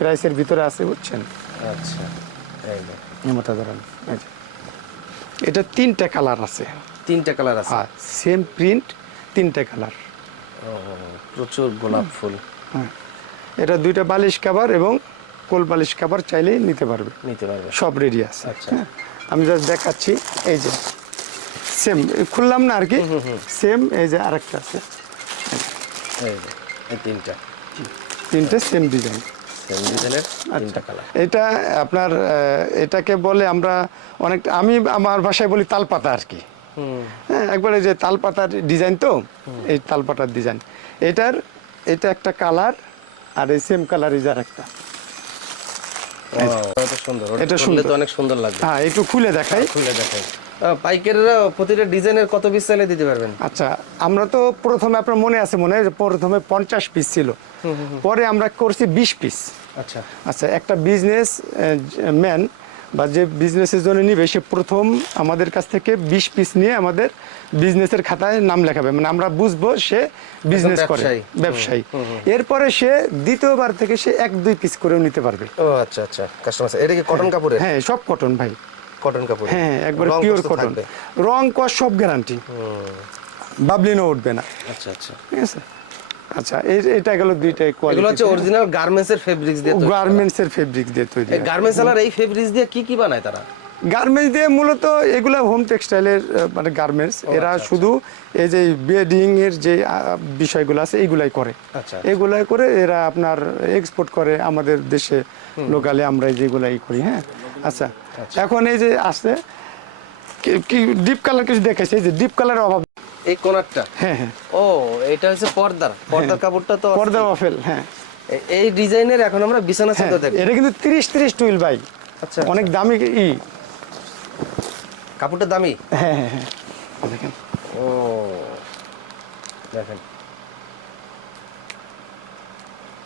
প্রাইসের ভিতরে আছে বুঝছেন। আচ্ছা এমনটা ধরেন এটা 3টা কালার আছে। 3টা কালার আছে। হ্যাঁ, সেম প্রিন্ট 3টা কালার। প্রচুর গোলাপ ফুল। হ্যাঁ, এটা 2টা বালিশ কভার এবং কোল বালিশ কভার চাইলেই নিতে পারবে, সব রেডি আছে। আচ্ছা, আমি জাস্ট দেখাচ্ছি। এই যে সেম খুললাম না আর কি, সেম এই যে আরেকটা আছে। এই 3টে সেম ডিজাইন, সেম ডিজাইনের 3টা কালার। এটা আপনার এটাকে বলে আমরা অনেক, আমি আমার ভাষায় বলি তালপাতা আর কি। হ্যাঁ, একবারে যে তালপাতার ডিজাইন, তো এই তালপাতার ডিজাইন। এটা একটা কালার, আর এই সেম কালার এই যে আরেকটা। এটা সুন্দর, এটা সুন্দর, তো অনেক সুন্দর লাগবে। হ্যাঁ, একটু খুলে দেখাই। পাইকাররা প্রতিটা ডিজাইনের কত পিস চাইলে দিতে পারবেন? আচ্ছা, আমরা তো প্রথমে, আপনার মনে আছে মনে হয়, প্রথমে 50 পিস ছিল, পরে আমরা করছি 20 পিস। আচ্ছা আচ্ছা, একটা বিজনেস ম্যান বা যে বিজনেসের জন্য নিবে, সে প্রথম আমাদের কাছ থেকে 20 পিস নিয়ে আমাদের বিজনেসের খাতায় নাম লেখাবে, মানে আমরা বুঝবো সে বিজনেস করে, ব্যবসায়ী। এরপরে সে দ্বিতীয়বার থেকে সে 1-2 পিস করেও নিতে পারবে। ও আচ্ছা আচ্ছা, কাস্টমার। এটা কি কটন কাপড়ের? হ্যাঁ, সব কটন ভাই, কটন কাপড়। হ্যাঁ, একবার পিওর কটন, রং কস সব গ্যারান্টি, বাবলিনও উঠবে না। আচ্ছা আচ্ছা, ঠিক আছে। আচ্ছা, এটা গেল 2টাই কোয়ালিটি। এগুলো হচ্ছে অরিজিনাল গার্মেন্টসের ফেব্রিক্স দিয়ে তৈরি। গার্মেন্টসের ফেব্রিক্স দিয়ে তৈরি। এই গার্মেন্টস আলার এই ফেব্রিক্স দিয়ে কি কি বানায় তারা? গার্মেন্টস দিয়ে মূলত এগুলা হোম টেক্সটাইলের মানে গার্মেন্টস। এরা শুধু এই যে বেডিং এর যে বিষয়গুলো আছে এইগুলাই করে। আচ্ছা, এগুলাই করে এরা আপনার এক্সপোর্ট করে আমাদের দেশে, লোকালে আমরা যেগুলাই করি। হ্যাঁ, আচ্ছা, এখন এই যে আছে কি ডিপ কালার কিছু দেখেছে, এই যে ডিপ কালারের অভাব। এই কোনারটা, হ্যাঁ হ্যাঁ, ও এটা হচ্ছে পর্দার কাপড়টা তো পর্দা ওয়াফেল। হ্যাঁ, এই ডিজাইনের এখন আমরা বিছানা চাদর দেখব। এটা কিন্তু 30 টুইল ভাই। আচ্ছা, অনেক দামি কাপড়টা দামি। হ্যাঁ হ্যাঁ হ্যাঁ, দেখেন। ও দেখেন,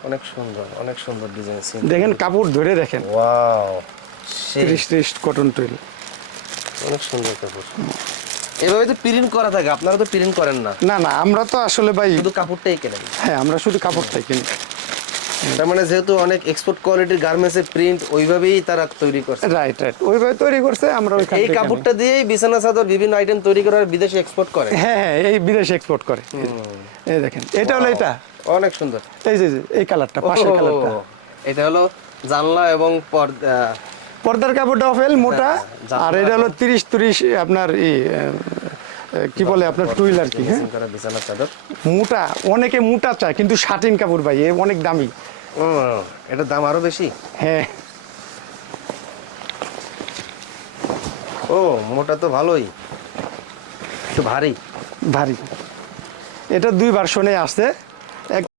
অনেক সুন্দর, অনেক সুন্দর ডিজাইন। দেখেন কাপড় ধরে দেখেন। ওয়াও, 30 কটন টুইল, অনেক সুন্দর কাপড়। এভাবে তো প্রিন্ট করা থাকে, আপনারা তো প্রিন্ট করেন না? না না, আমরা তো আসলে ভাই শুধু কাপড়টাই কেনেন। হ্যাঁ, আমরা শুধু কাপড়টাই কিনি। তার মানে যেহেতু অনেক এক্সপোর্ট কোয়ালিটির গার্মেন্টসের প্রিন্ট ওইভাবেই তারা তৈরি করছে। রাইট রাইট, ওইভাবে তৈরি করছে। আমরা এই কাপড়টা দিয়েই বিছানা চাদর বিভিন্ন আইটেম তৈরি করে বিদেশে এক্সপোর্ট করে। হ্যাঁ হ্যাঁ, এই বিদেশে এক্সপোর্ট করে। এই দেখেন, এটা হলো, এটা অনেক সুন্দর। এই যে এই কালারটা, পাশের কালারটা, এটা হলো জানলা এবং পর্দার কাপড়টা অফেল মোটা, আর এটা হলো 30 আপনার কি বলে আপনার টুইল আর কি। হ্যাঁ, বিছানা চাদর মোটা, অনেকে মোটা চায়, কিন্তু শাটিন কাপড় ভাই, অনেক দামি। এটার দাম আরো বেশি। হ্যাঁ, ও মোটা তো ভালোই, একটু ভারী। ভারী। এটা 2 ভার্সনে আছে।